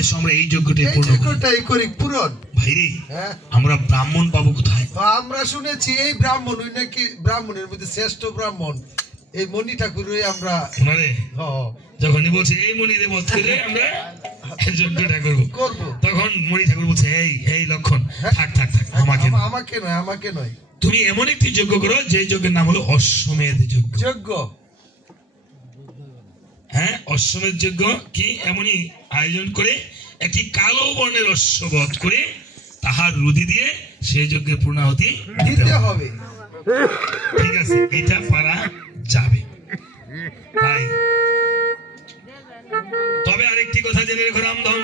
এসো আমরা এই যজ্ঞটাই পূরণ ভাই রে। আমরা ব্রাহ্মণ পাবো কোথায়? আমরা শুনেছি এই ব্রাহ্মণ নাকি ব্রাহ্মণের মধ্যে শ্রেষ্ঠ ব্রাহ্মণ এই মণি ঠাকুর। আমরা যখনই বলছে এই মণি রে মত করে আমরা যজ্ঞটা করবো, তখন মণি ঠাকুর বলছে এই এই লক্ষণ থাক থাক থাক, আমাকে নয় তুমি এমন একটি যজ্ঞ করো যে যজ্ঞের নাম হলো অশ্বমেধ যজ্ঞ। হ্যাঁ, অশ্বমেধ যজ্ঞ কি এমনই আয়োজন করে একটি কালো বর্ণের অশ্ব বধ করে তাহার রুধি দিয়ে সেই যজ্ঞের পূর্ণাহুতি দিতে হবে। ঠিক আছে, এটা পারা যাবে। তাই তবে আরেকটি কথা জেনে রেখো রামধন,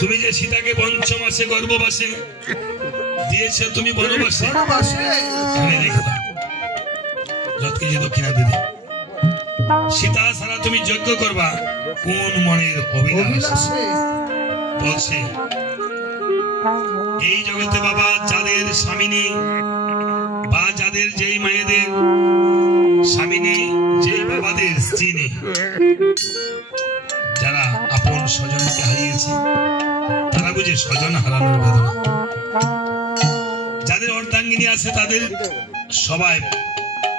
তুমি যে সীতাকে পঞ্চমাসে গর্ভবাসে দিয়েছে, তুমি বনবাসে যত কিছু দক্ষিণা দিদি সীতা ছাড়া তুমি যজ্ঞ করবা কোন মনের অভিলাষে? বলছে এই জগতে বাবা যাদের স্বামিনী বা যাদের যেই মায়েদের স্বামিনী, যেই বাবাদের স্ত্রী নেই, যারা আপন স্বজনকে হারিয়েছে তারা বুঝে স্বজন হারানোর বেদনা। যাদের অর্ধাঙ্গিনী আছে তাদের সবাই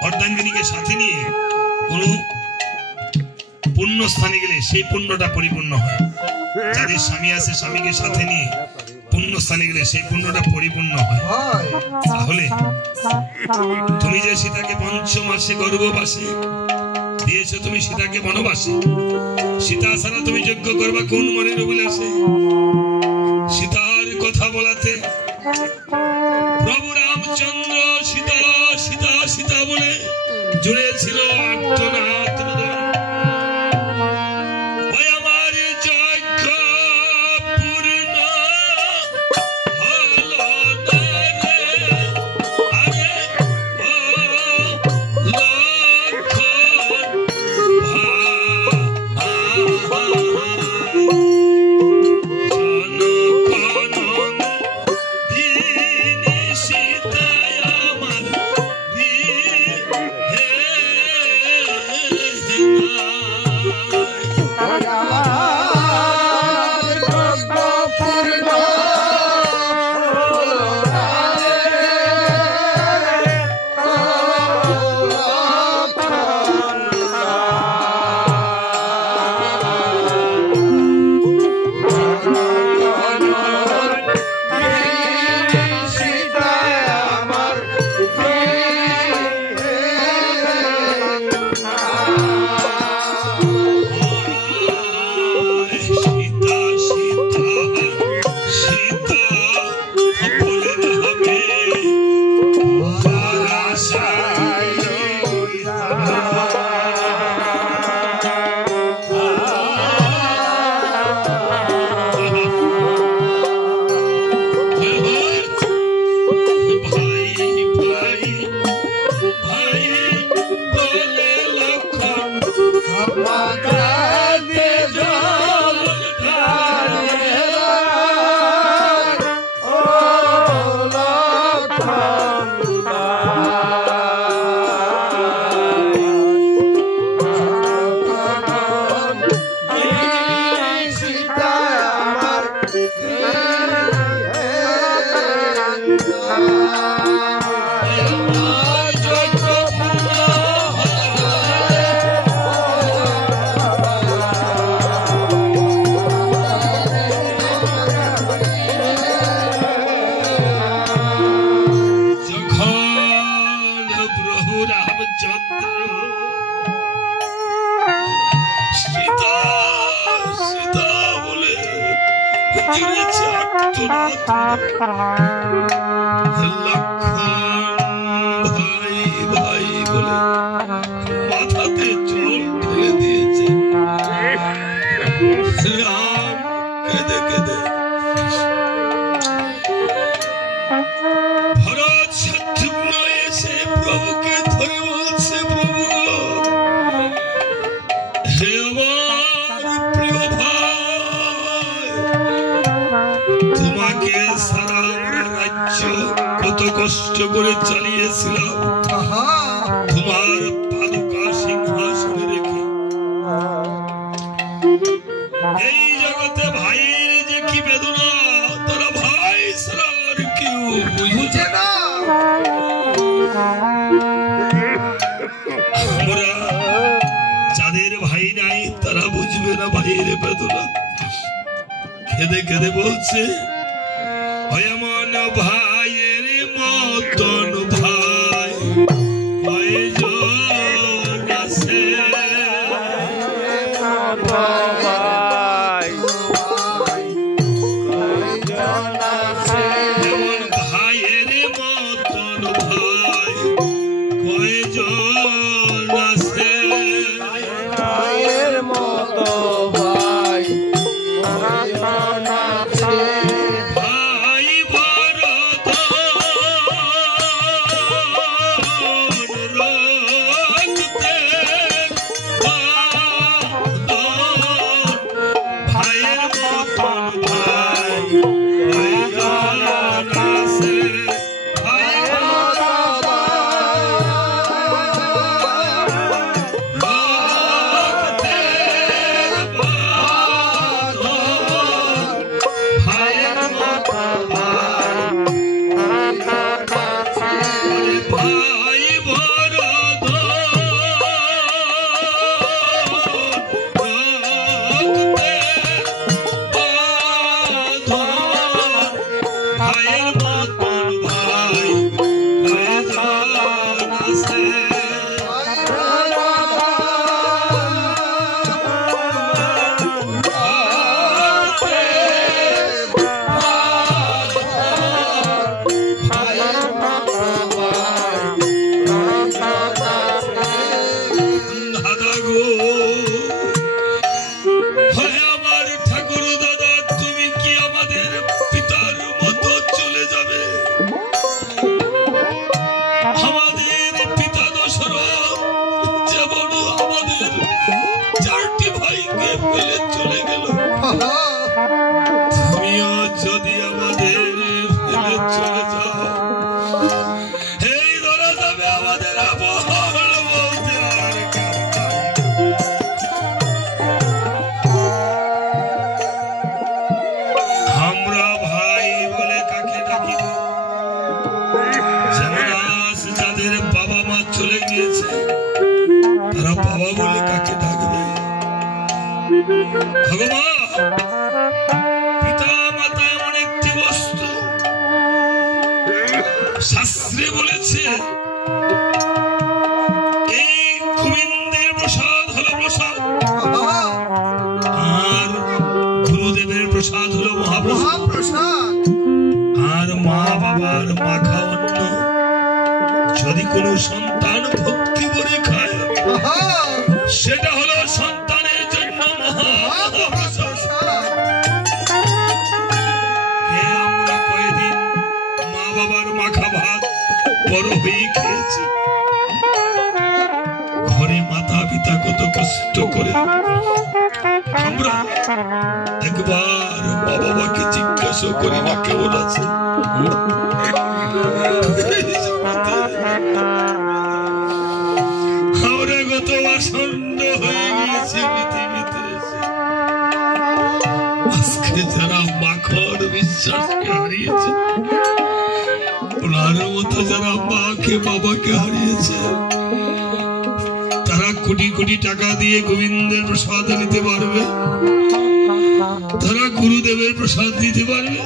অর্ধাঙ্গিনীকে সাথে নিয়ে কোন পুণ্য স্থানে গেলে সেই পুণ্যটা পরিপূর্ণ হয়। যাদের স্বামী আছে স্বামীকে সাথে নিয়ে পুণ্য স্থানে গেলে সেই পুণ্যটা পরিপূর্ণ হয়। তাহলে তুমি যে সীতাকে পঞ্চমাসে গর্ভবাসে দিয়েছো, তুমি সীতাকে বনবাসে, সীতা ছাড়া তুমি যজ্ঞ করবা কোন মনের অভিলাষে? সীতার কথা বলাতে প্রভু রামচন্দ্র সীতা সীতা সীতা বলে জুড়ে ছিল আর্তনাদ রোদন। কষ্ট করে চালিয়েছিলাম তোমার পাদুকা সিংহাসনে রেখে। এই জগতে ভাইয়ের যে কি বেদনা তারা ভাই ছাড়া আর কেউ বুঝে না। আমরা যাদের ভাই নাই তারা বুঝবে না ভাইয়ের বেদনা। কেঁদে কেঁদে বলছে এমন ভাইয়ের মতন ভাই কয়জন আছে, এমন ভাইয়ের মতন ভাই কয়জন আছে, ভাইয়ের মতো ভাই ভাই বড় ভাইয়ের মতন ভাই কয়জন আছে, ভাই ভাইয়ের মতন ভাই কয়জন আছে। দাদা গো, হয় আমার ঠাকুর দাদা, তুমি কি আমাদের পিতার মতো চলে যাবে? আমাদের পিতা দশরথ যেমন আমাদের চারটি ভাইকে ফেলে চলে গেল, তুমিও যদি আমাদের ফেলে চলে যাও, এই ধরা যাবে আমাদের আপন বলতে আর কেউ নাই। আমরা ভাই বলে কাকে ডাকিব? যেমন আজ যাদের বাবা মা চলে গিয়েছে তারা বাবা বলে কাকে ডাকবে? ভগবান, পিতা মাতা এমন একটি বস্তু, শাস্ত্রে বলেছে এই গোবিন্দের প্রসাদ হলো প্রসাদ, আর গুরুদেবের প্রসাদ হলো মহাপ্রসাদ, মহাপ্রসাদ। আর মা বাবার মাখা অন্ন যদি কোনো সন্তান ভক্তি করে খায় সেটা হলো সন্তানের জন্য মহাপ্রসাদ। কে আমরা কয়েকদিন মা বাবার মাখা ভাত বড় হয়ে খেয়েছি? ঘরে মাতা পিতা কত কষ্ট করে, আমরা একবার মা বাবাকে জিজ্ঞাসা করি না কেমন আছে? আমরা কত আসন্ন হয়ে গিয়েছি পৃথিবীতে এসে। আজকে যারা মাখন বিশ্বাসকে হারিয়েছে, ওনার মতো যারা মাকে বাবাকে হারিয়েছে, তারা কোটি কোটি টাকা দিয়ে গোবিন্দের প্রসাদ নিতে পারবে, তারা গুরুদেবের প্রসাদ দিতে পারবে,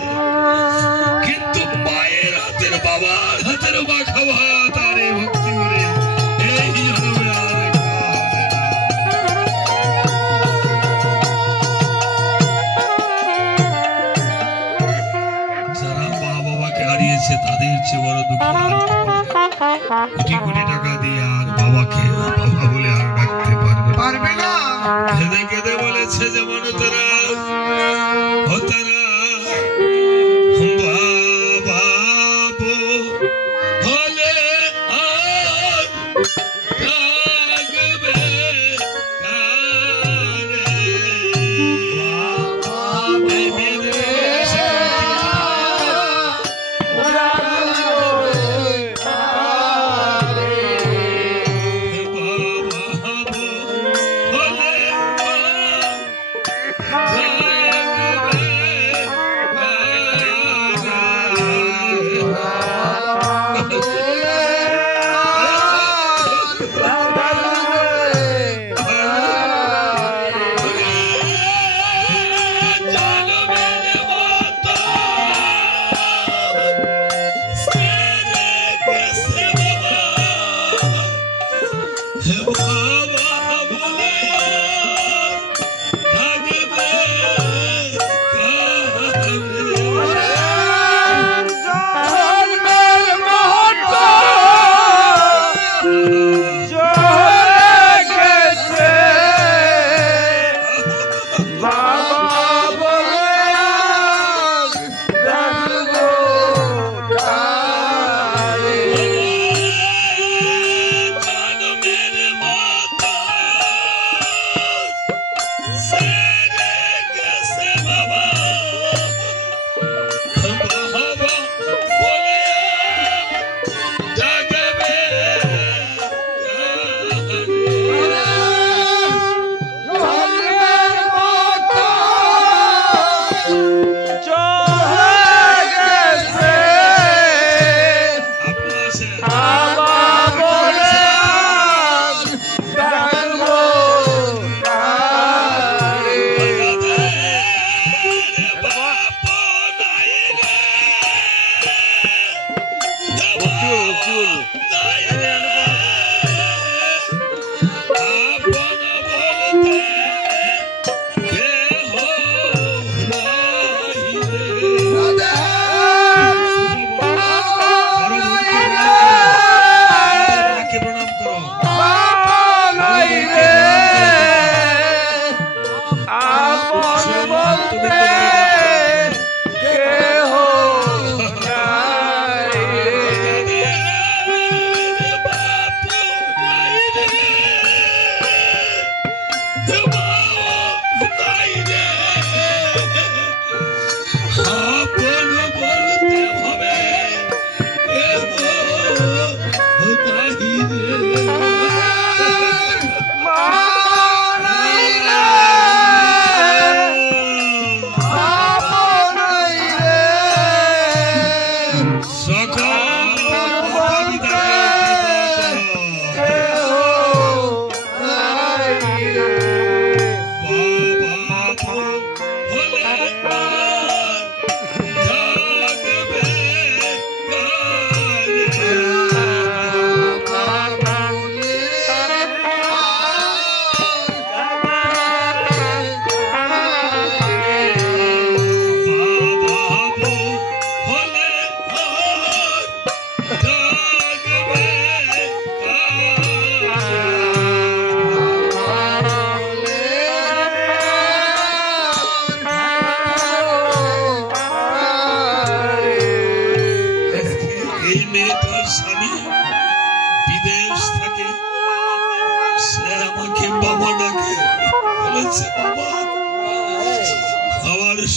কিন্তু মায়ের হাতের বাবার হাতের মাখা ভাত আর এই ভক্তি করে এই জন্মে আর খাবে না। যারা মা বাবাকে হারিয়েছে তাদের চেয়ে বড় দুঃখী আর কোটি কোটি টাকা দিয়ে আর বাবাকে বাবা বলে আর ডাকতে পারবে না। কেঁদে কেঁদে বলেছে যেমন তারা বাবা হলে আর রাগবে কারে। এই বিদেশে বাবা হলে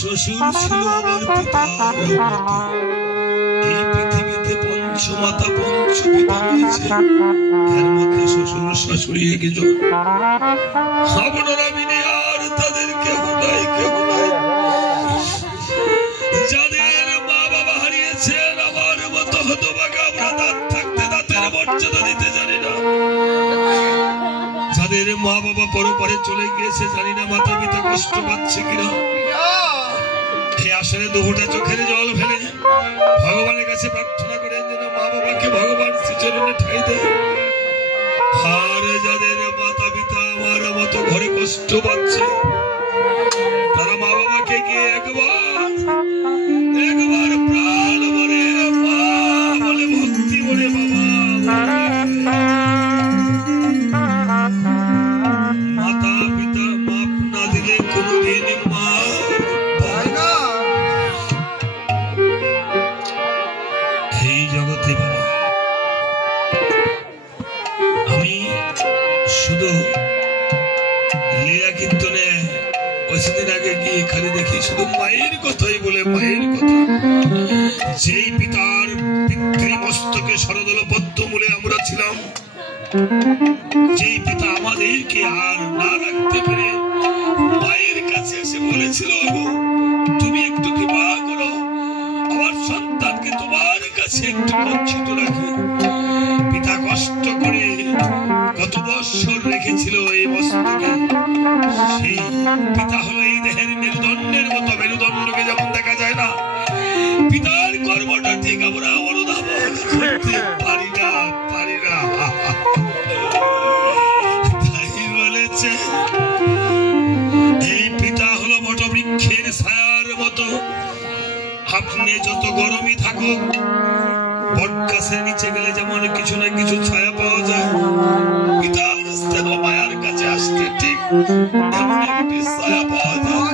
শ্বশুর ছিল আমার পিতার মতো। এই পৃথিবীতে পঞ্চমাতা পঞ্চপিতা রয়েছে, এর মধ্যে শ্বশুর শাশুড়ি একজন। আপনারা মিলে আর তাদের কেহ নাই, কেহ নাই। যাদের মা বাবা হারিয়েছেন আমার মতো হতভাগা, আমরা দাঁত থাকতে দাঁতের মর্যাদা দিতে জানি না। যাদের মা বাবা পরপারে চলে গিয়েছে, জানি না মাতা পিতা কষ্ট পাচ্ছে কিনা। আসলে দুটা চোখের জল ফেলে ভগবানের কাছে প্রার্থনা করেন যেন মা বাবাকে ভগবান শ্রীচরণে ঠাঁই দেয়। আর যাদের মাতা পিতা আমার মতো ঘরে কষ্ট পাচ্ছে, তারা মা বাবাকে গিয়ে একবার প্রাণ ভরে মা বলে ভক্তি বলে বাবা মাতা পিতা মাপ না দিলে কোনোদিন মা জগতে বাবা। আমি শুধু লীলা কীর্তনে কিছুদিন আগে গিয়ে খালি দেখি শুধু মায়ের কথাই বলে, মায়ের কথা। যেই পিতার পিতৃমস্তকে সরদল পদ্মমূলে আমরা ছিলাম, যেই পিতা আমাদেরকে আর না রাখতে পেরে মায়ের কাছে এসে বলেছিল, তুমি একটু কৃপা করো, আমার সন্তানকে তোমার কাছে একটু বঞ্চিত রাখি। পিতা কষ্ট করে কত বৎসর রেখেছিল এই মস্তকে। সেই পিতা হলো এই দেহের মেরুদণ্ডের মতো, মেরুদণ্ডকে যেমন দেখা যায় না, পিতার কর্মটা ঠিক আমরা অনুধাবন করতে পারি না, পারি না। তাই বলেছে এই পিতা হলো বটবৃক্ষের ছায়ার মতো। আপনি যত গরমই থাকুক, বট গাছের নিচে গেলে যেমন কিছু না কিছু ছায়া পাওয়া যায়, পিতার স্নেহ মায়ার কাছে আসতে ঠিক এমন একটি ছায়া পাওয়া যায়।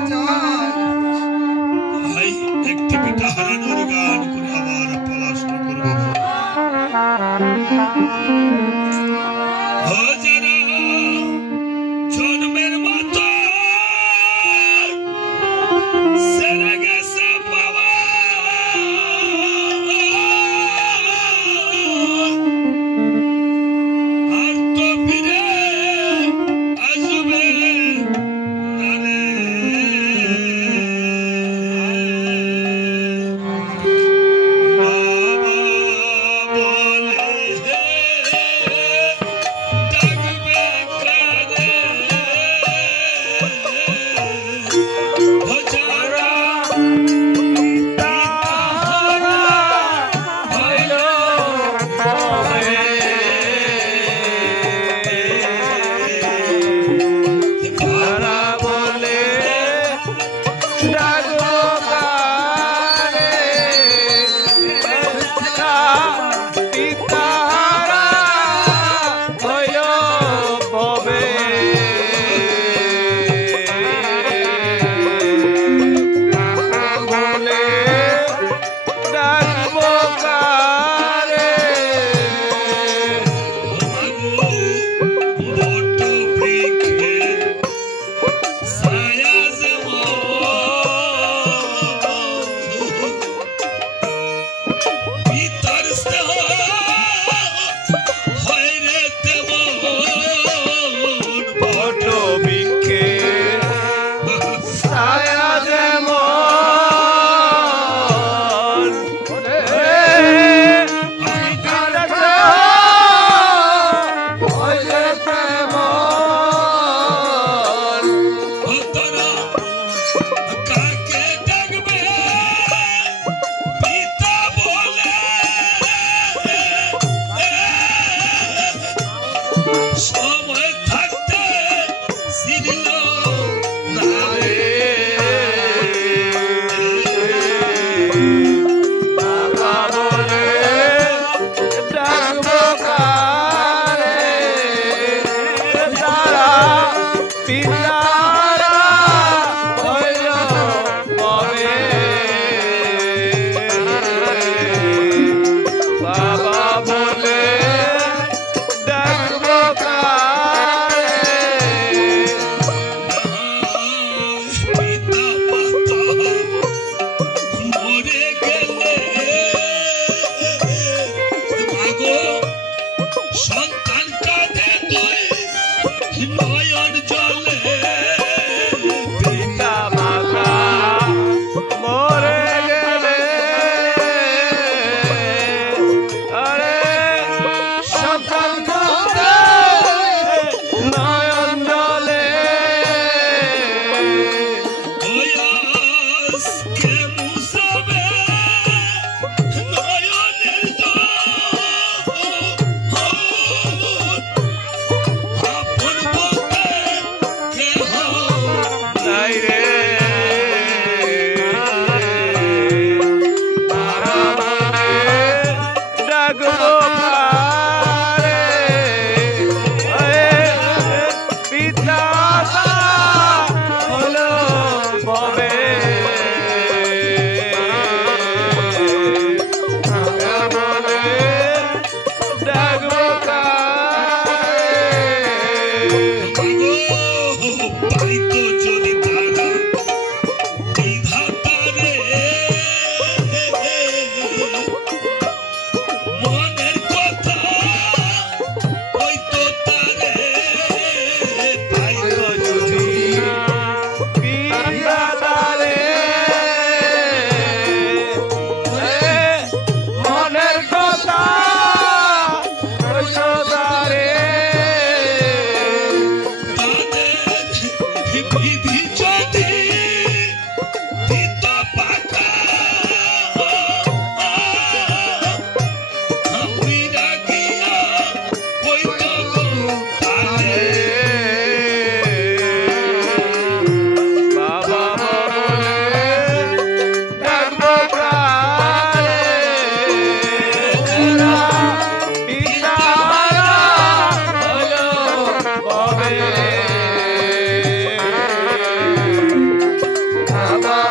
তাই একটি পিতা হারানোর গান করে আবার পড়াশোনা করবো। যারা জন্মের মতো সেরে গেছে বাবা, আর তো ফিরে আসবে না রে।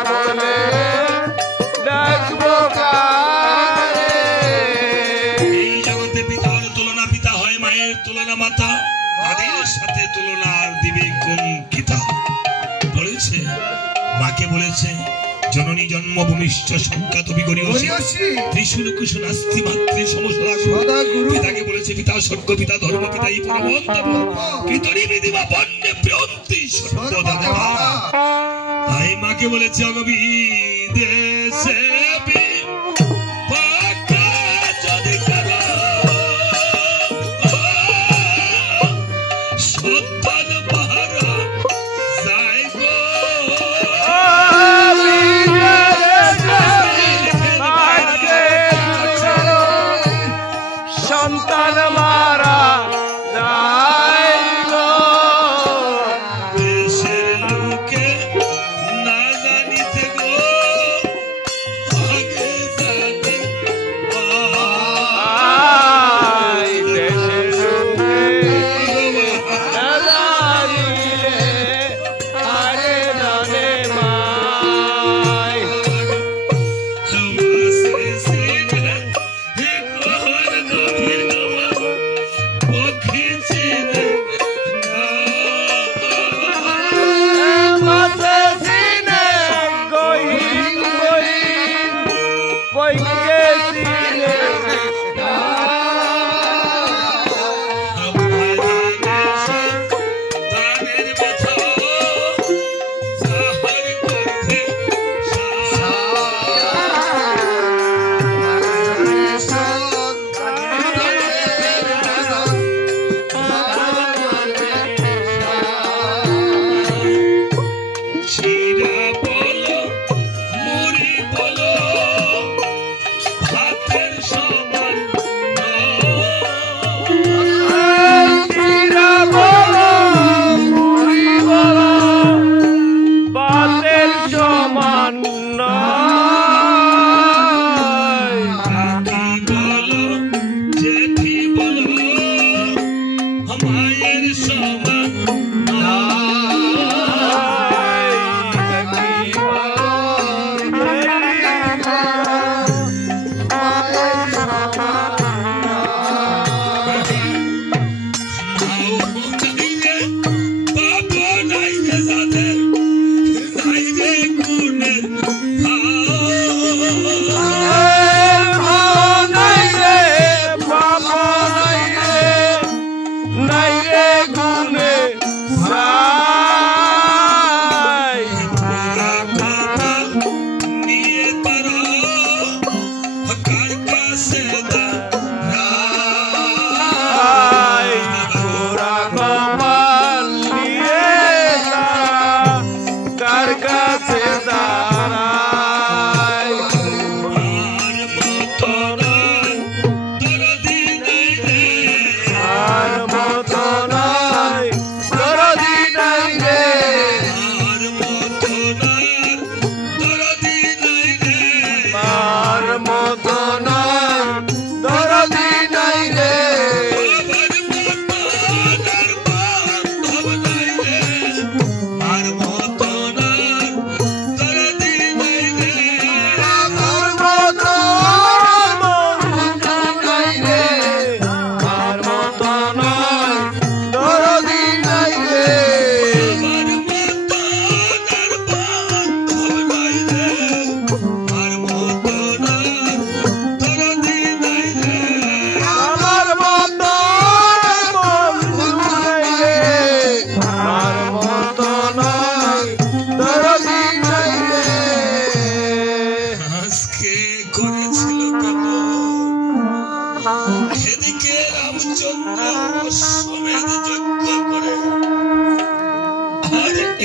বলে ডাকবো কারে। এই জগতে পিতার তুলনা পিতা হয়, মায়ের তুলনা মাতা, তাদের সাথে তুলনা আর দিবে কোন কিতা। বলেছে মাকে বলেছে জননী জন্মভূমিষ্ঠ সংখ্যাত বিগরিয়সী ত্রিশূল কুশল আস্তি মাতৃ সমসদা গুরু। পিতাকে বলেছে পিতা স্বর্গ পিতা ধর্ম পিতা এই পরমন্তম পিতরি বিধিমা বন্যে প্রিয়ন্তি সর্বদা দেবা। তাই মাকে বলেছে অগবি দেশে পাকা যদি করো সন্তান মহারা যাই গো সন্তান মারা যায় গো। দেশের লোকে না জানিতে গো আগে জানে আই দেশের লোকে না জানিলে আগে জানে মাই। মাঝে সিনে গহিন গহিন পইকে সিনে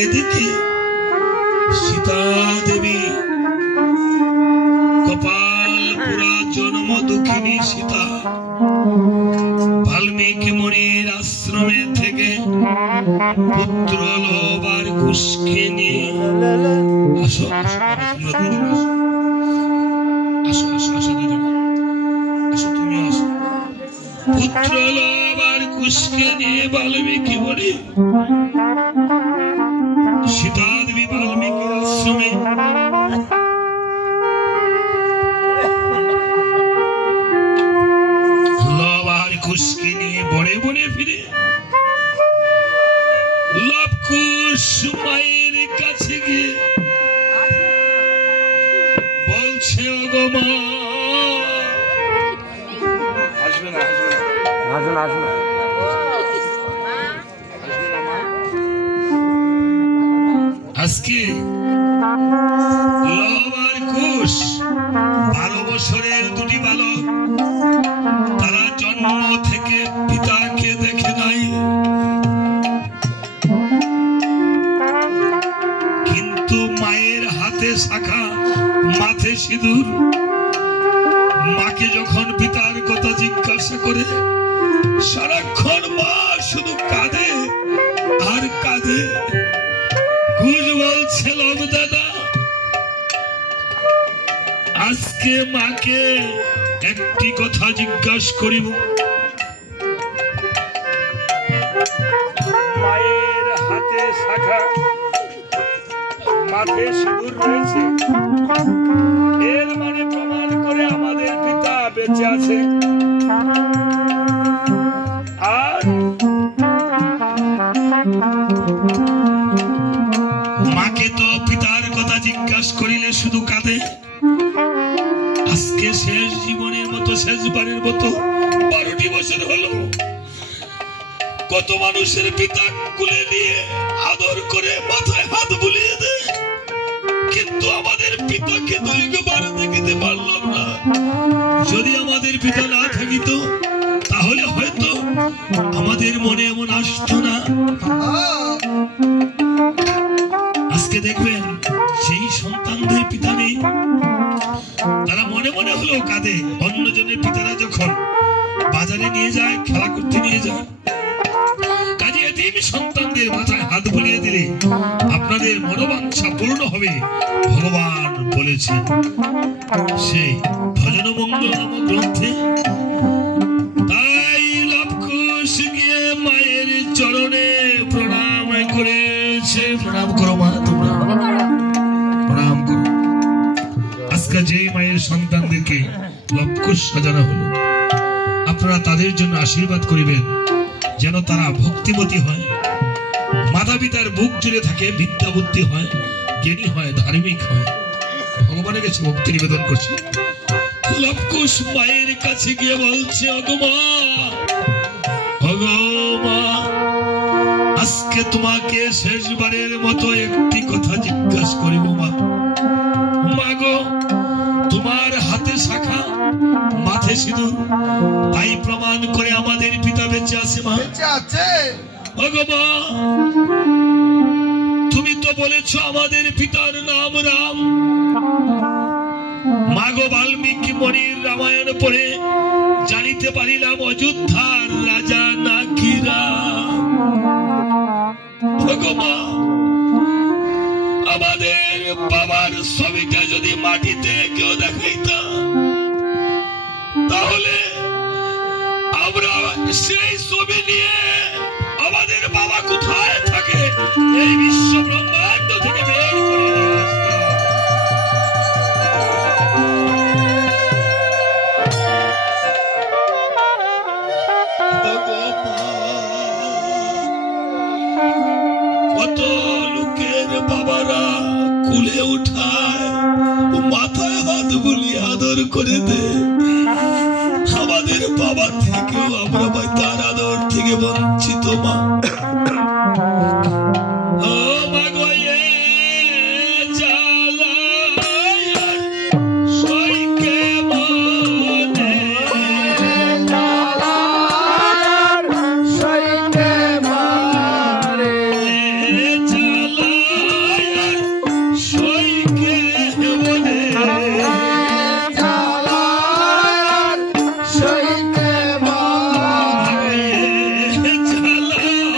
এদিকে সীতা দেবী কপালপুরা জন্ম দুঃখিনী সীতা বাল্মীকি মুনির আশ্রমে থেকে পুত্র লোবার কুশকে নিয়ে আসো তোমরা দুজন আসো আসো আসো দুজন আসো তুমি আসো পুত্র লোবার কুশকে নিয়ে বাল্মীকি মুনি সীতা দেবী বাল্মীকির আশ্রমে গো মা। আসবে না, আসবে না, আসবে না, আসবে না। আজকে লব আর কুশ 12 বছরের দুটি বালক, তারা জন্ম থেকে পিতাকে দেখে নাই, কিন্তু মায়ের হাতে শাখা, মাথে সিঁদুর। মাকে যখন পিতার কথা জিজ্ঞাসা করে, সারাক্ষণ মা শুধু কাঁদে আর কাঁদে। কুশ বলছে, লব দাদা, আজকে মাকে একটি কথা জিজ্ঞাসা করিব। মায়ের হাতে শাখা, মাথে সিঁদুর রয়েছে, এর মানে প্রমাণ করে আমাদের পিতা বেঁচে আছে। আর মাকে তো পিতার কথা জিজ্ঞাসা করিলে শুধু কাঁদে। আজকে শেষ জীবনের মতো, শেষবারের মতো 12টি বছর হলো, কত মানুষের পিতা কুলে নিয়ে আদর করে মাথায় হাত বুলিয়ে দেয়, কিন্তু আমাদের পিতাকে তো একবার দেখিতে পারলাম না। যদি আমাদের পিতা না থাকিত, তাহলে হয়তো আমাদের মনে এমন আসতো না। আজকে দেখবেন সেই সন্তানদের পিতা নেই, তারা মনে মনে হলেও কাঁদে। অন্যজনের পিতারা যখন বাজারে নিয়ে যায়, খেলা করতে নিয়ে যায়, কাজে এতিম সন্তানদের মাথায় হাত বুলিয়ে দিলে আপনাদের মনোবাঞ্ছা পূর্ণ হবে, ভগবান বলেছেন সেই ভজন মঙ্গল নামক গ্রন্থে। তাই লব কুশ গিয়ে মায়ের চরণে প্রণাম করেছে। প্রণাম করো মা, তোমরা প্রণাম করো। আজকে যে মায়ের সন্তানদেরকে লব কুশ সাজানো হলো, আপনারা তাদের জন্য আশীর্বাদ করিবেন, যেন তারা ভক্তিমতী হয়, মাতা পিতার বুক জুড়ে থাকে, বিদ্যা বুদ্ধি হয়, জ্ঞানী হয়, ধার্মিক হয়। ভগবানের কাছে ভক্তি নিবেদন করছে। লব কুশ মায়ের কাছে গিয়ে বলছে, ওগো মা, ওগো মা, আজকে তোমাকে শেষবারের মতো একটি কথা জিজ্ঞাসা করিব মা। মা গো, তোমার হাতে শাখা, মাথে সিঁদুর, তাই প্রমাণ করে আমাদের পিতা বেঁচে আছে মা। বেঁচে আছে। ওগো মা, তুমি তো বলেছো আমাদের পিতার নাম রাম। মাগো, বাল্মীকি মনির রামায়ণ পড়ে জানিতে পারিলাম অযোধ্যার রাজা নাকি রাম। ওগো মা, আমাদের বাবার ছবিটা যদি মাটিতে কেউ দেখাইতাম, তাহলে আমরা সেই ছবি নিয়ে আমাদের বাবা কোথায় থাকে এই বিশ্ব ব্রহ্মাণ্ড থেকে বের করে নিয়ে আসতাম। কত লোকের বাবারা কুলে উঠায়, মাথায় হাত বুলিয়ে আদর করে দেয়, আমাদের বাবা থেকেও আমরা ভাই তার আদর থেকে বঞ্চিত মা। ও মা গো, এ জ্বালায় সইকে মনে, সইতে মারে, এ জ্বালায় সইকে মনে, সইতে মারে, এ জ্বালায়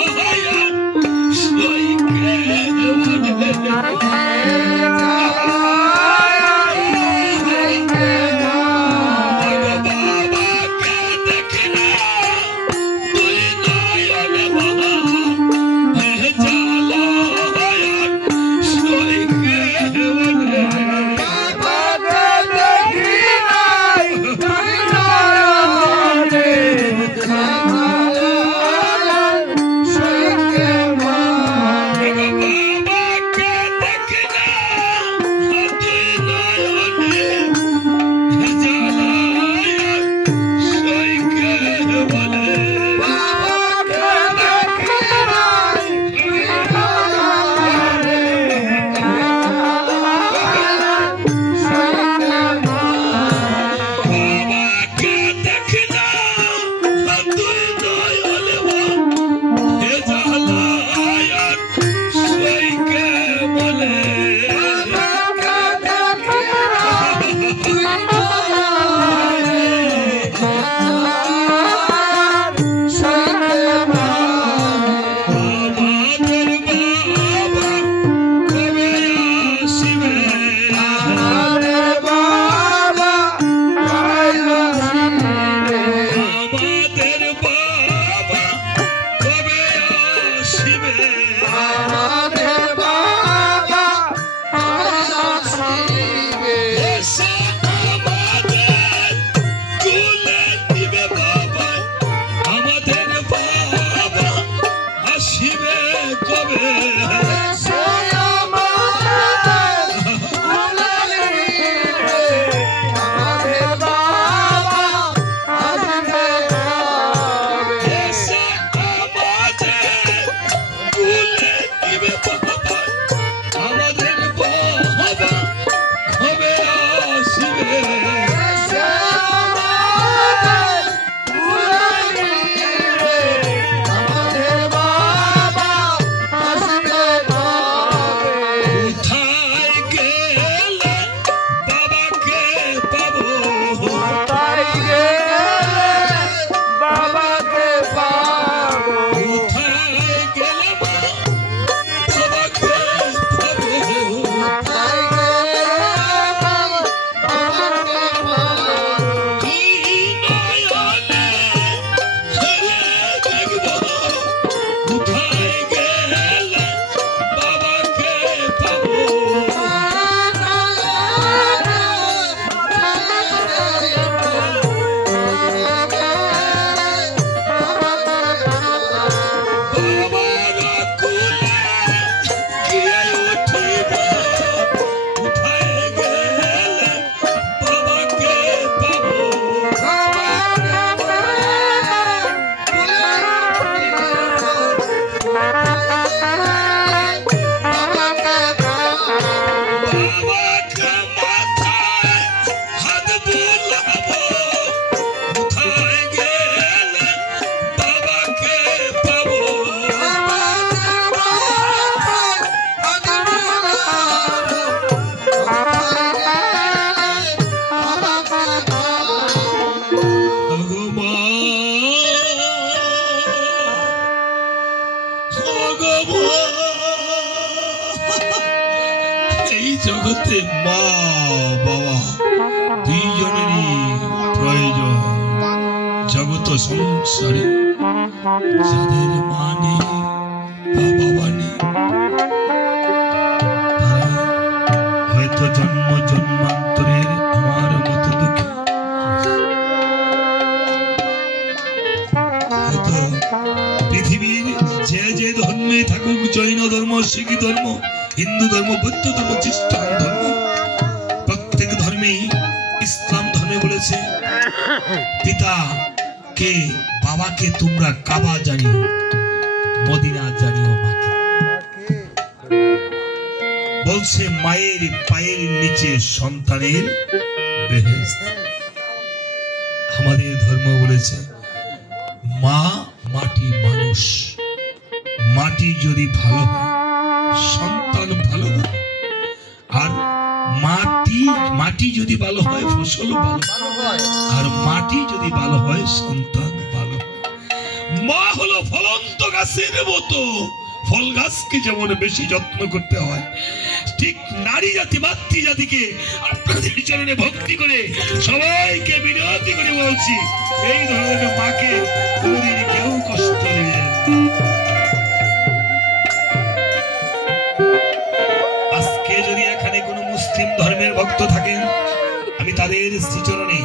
মা বাবা দুইজনেরই প্রয়োজন। জগত সংসারে যাদের মা নেই বা বাবা নেই, তারা হয়তো জন্ম জন্মান্তরের আমার মতো দুঃখী, হয়তো পৃথিবীর যে যে ধর্মে থাকুক, জৈন ধর্ম, শিখ ধর্ম, হিন্দু ধর্ম, বৌদ্ধ ধর্ম, খ্রিস্টান ধর্ম, প্রত্যেক ধর্মেই ইসলাম ধর্মে বলেছে পিতাকে বাবাকে তোমরা কাবা জানিও, মদিনা জানিও মাকে। বলছে মায়ের পায়ের নিচে সন্তানের বেহেশত। আমাদের ধর্ম বলেছে মা মাটি মানুষ, মাটি যদি ভালো হয় সন্তান ভালো হয়, আর মাটি যদি ভালো হয় ফসল ভালো হয়, আর মাটি যদি ভালো হয় সন্তান ভালো হয়। মা হলো ফলন্ত গাছের মতো, ফল গাছকে যেমন বেশি যত্ন করতে হয়, ঠিক নারী জাতি মাতৃ জাতিকে আপনাদের চরণে ভক্তি করে সবাইকে বিনতি করে বলছি, এই ধরনের মাকে কোনদিন কেউ কষ্ট দিবেন। আজকে যদি এখানে কোনো মুসলিম ধর্মের ভক্ত থাকেন, আমি তাদের শ্রীচরণে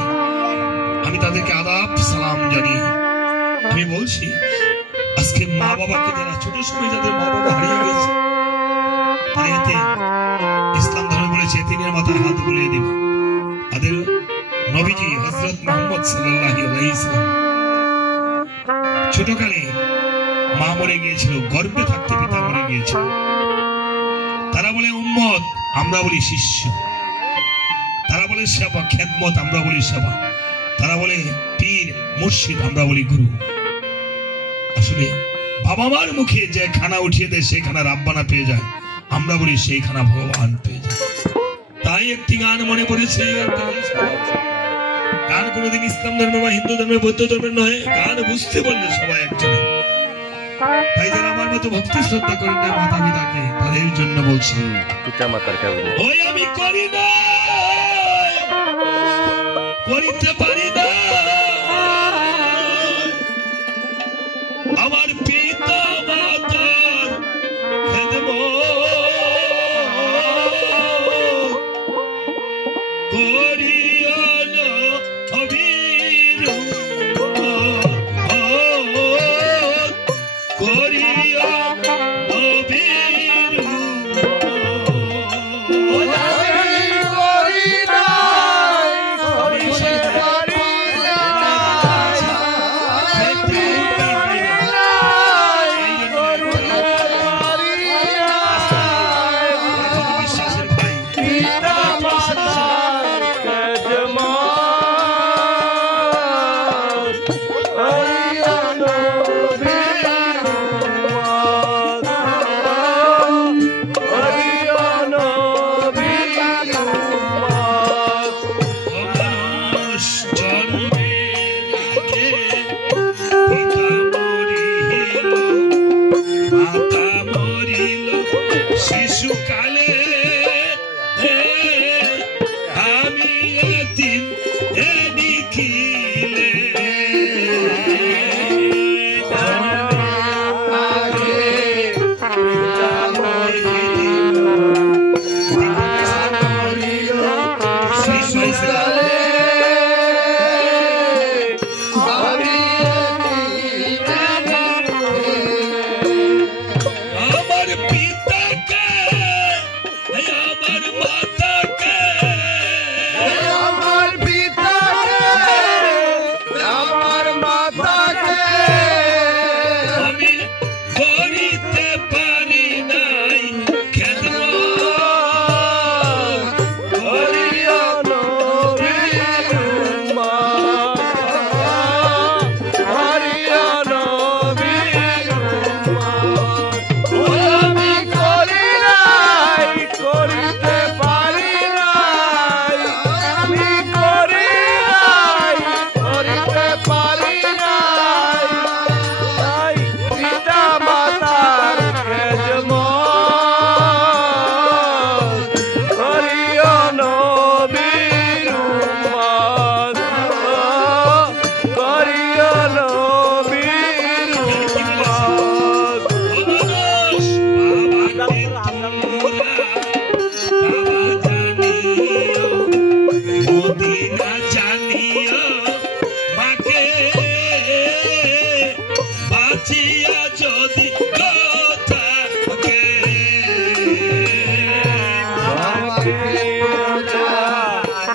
আমি তাদেরকে আদাব সালাম জানিয়ে আমি বলছি, আজকে মা বাবাকে যারা ছোট সময় যাদের মা বাবা হারিয়ে গেছে, তারা এতে ইসলাম ধর্ম বলেছে এতিমের মাথায় হাত বুলিয়ে দিবা। তাদের নবীজি হযরত মুহাম্মদ সাল্লাল্লাহু আলাইহি ওয়াসাল্লাম ছোটকালে মা মরে গিয়েছিল, গর্ভে থাকতে পিতা মরে গিয়েছিল। তারা বলে উম্মত, আমরা বলি শিষ্য। তারা বলে সেবা, খেদমত, আমরা বলি সেবা। তারা বলে পীর মুর্শিদ, আমরা বলি গুরু। আসলে বাবা মার মুখে যে খানা উঠিয়ে দেয় সেই খানা রাব্বানা পেয়ে যায়, আমরা বলি সেই খানা ভগবান পেয়ে যায়। তাই একটি গান মনে পড়েছে, গান কোনোদিন ইসলাম ধর্মে বা হিন্দু ধর্মে বৌদ্ধ ধর্মের নয়, গান বুঝতে পারলে সবাই একজনে। তাই যারা আমার মতো ভক্তি শ্রদ্ধা করেন না মাতা পিতাকে, তাদের জন্য বলছি পিতা মাতার কাছে ওই আমি করি না, করিতে পারি না, আমার পিতা মাতার খেদমত করিয়া না অবিরত, করিয়া জমা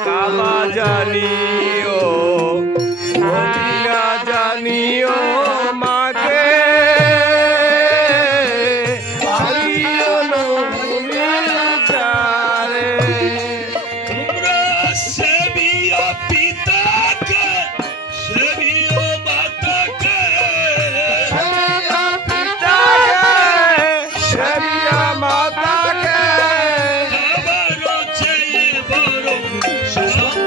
কাবা জানিও মদিনা জানিও মাকে হারিও নবীরে তোমরা সেবিও পিতাকে সেবিও মাতাকে সেবিয়া মাতাকে আবারও চেয়ে বড় সম্পদ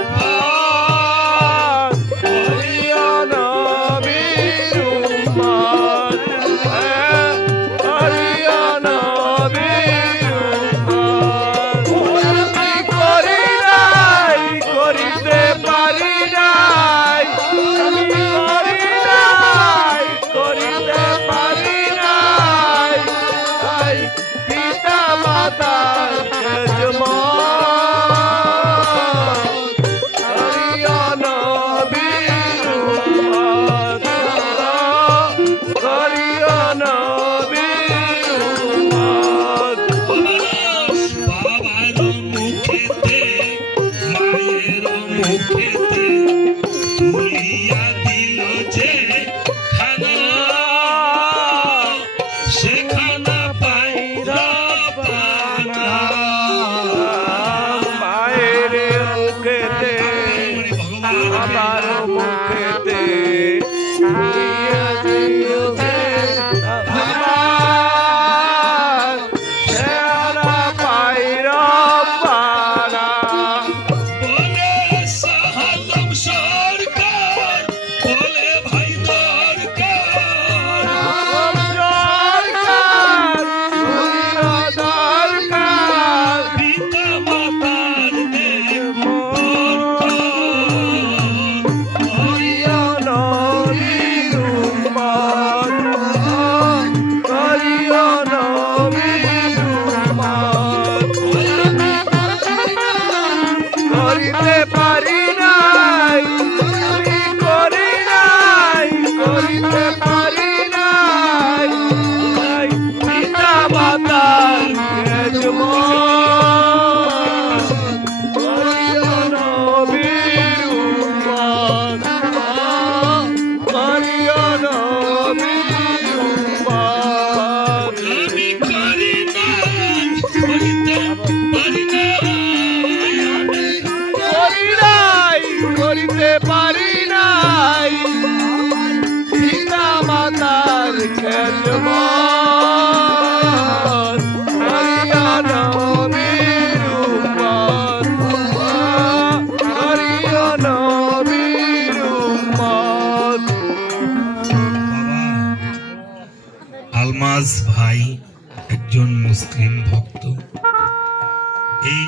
হরিয়া নবীর উম্মত হরিয়া নবীর উম্মত আমি করি নাই করিতে পারি নাই আমি করি নাই করিতে পারি নাই তাই পিতা মাতার খেদমত হরিয়া নবীর উম্মত হরিয়া নবীর উম্মত মানুষ বাবার মুখেতে মায়ের মুখেতে তুলিয়া দিল যে খানা সেখানা পাইরা পানা মায়ের মুখেতে বাবার মুখেতে তুলিয়া দিল যে আমার সেরা পাইরা পানা বলে সাহালম সরকার বলে ভাই দরকার দরকার দরকার পিতা মাতার দেব হরিয়া নবীর উম্মত হরিয়া নবীর উম্মত করিতে পারি নাই আমি করি নাই করিতে পারি নাই তাই পিতা মাতার খেদমত হরিয়া নবীর উম্মত হরিয়া নবীর উম্মত আমি করি নাই করিতে পারি নাই করি নাই করিতে পারি নাই পিতা মাতার খেদমত হরিয়া নবীর উম্মত হরিয়া নবীর উম্মত বাবা আলমাজ ভাই একজন মুসলিম ভক্ত এই